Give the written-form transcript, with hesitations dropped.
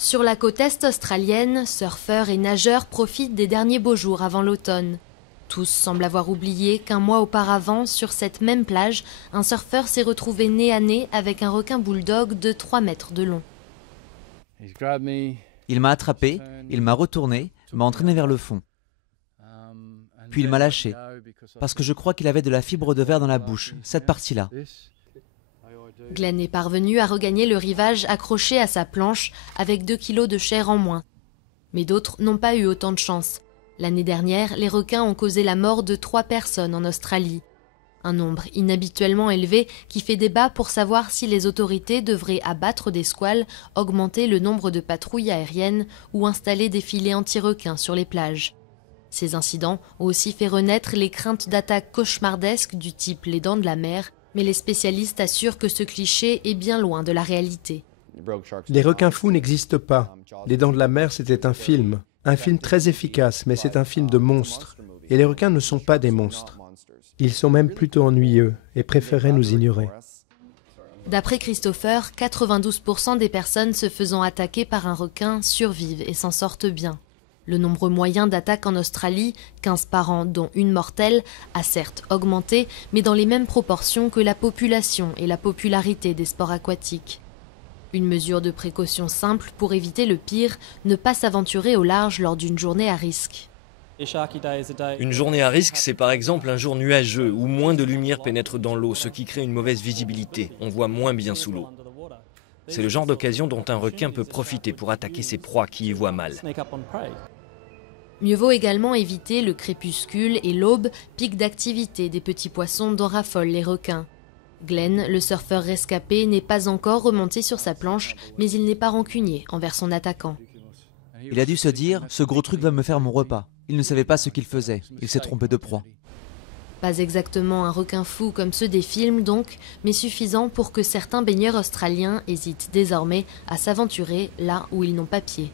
Sur la côte est australienne, surfeurs et nageurs profitent des derniers beaux jours avant l'automne. Tous semblent avoir oublié qu'un mois auparavant, sur cette même plage, un surfeur s'est retrouvé nez à nez avec un requin bulldog de 3 mètres de long. Il m'a attrapé, il m'a retourné, m'a entraîné vers le fond. Puis il m'a lâché, parce que je crois qu'il avait de la fibre de verre dans la bouche, cette partie-là. Glenn est parvenu à regagner le rivage accroché à sa planche avec 2 kilos de chair en moins. Mais d'autres n'ont pas eu autant de chance. L'année dernière, les requins ont causé la mort de 3 personnes en Australie. Un nombre inhabituellement élevé qui fait débat pour savoir si les autorités devraient abattre des squales, augmenter le nombre de patrouilles aériennes ou installer des filets anti-requins sur les plages. Ces incidents ont aussi fait renaître les craintes d'attaques cauchemardesques du type les dents de la mer, mais les spécialistes assurent que ce cliché est bien loin de la réalité. Les requins fous n'existent pas. Les dents de la mer, c'était un film très efficace, mais c'est un film de monstres. Et les requins ne sont pas des monstres. Ils sont même plutôt ennuyeux et préféraient nous ignorer. D'après Christopher, 92% des personnes se faisant attaquer par un requin survivent et s'en sortent bien. Le nombre moyen d'attaques en Australie, 15 par an dont une mortelle, a certes augmenté, mais dans les mêmes proportions que la population et la popularité des sports aquatiques. Une mesure de précaution simple pour éviter le pire, ne pas s'aventurer au large lors d'une journée à risque. Une journée à risque, c'est par exemple un jour nuageux où moins de lumière pénètre dans l'eau, ce qui crée une mauvaise visibilité. On voit moins bien sous l'eau. C'est le genre d'occasion dont un requin peut profiter pour attaquer ses proies qui y voient mal. Mieux vaut également éviter le crépuscule et l'aube, pic d'activité des petits poissons dont raffolent les requins. Glenn, le surfeur rescapé, n'est pas encore remonté sur sa planche, mais il n'est pas rancunier envers son attaquant. Il a dû se dire, ce gros truc va me faire mon repas. Il ne savait pas ce qu'il faisait, il s'est trompé de proie. Pas exactement un requin fou comme ceux des films donc, mais suffisant pour que certains baigneurs australiens hésitent désormais à s'aventurer là où ils n'ont pas pied.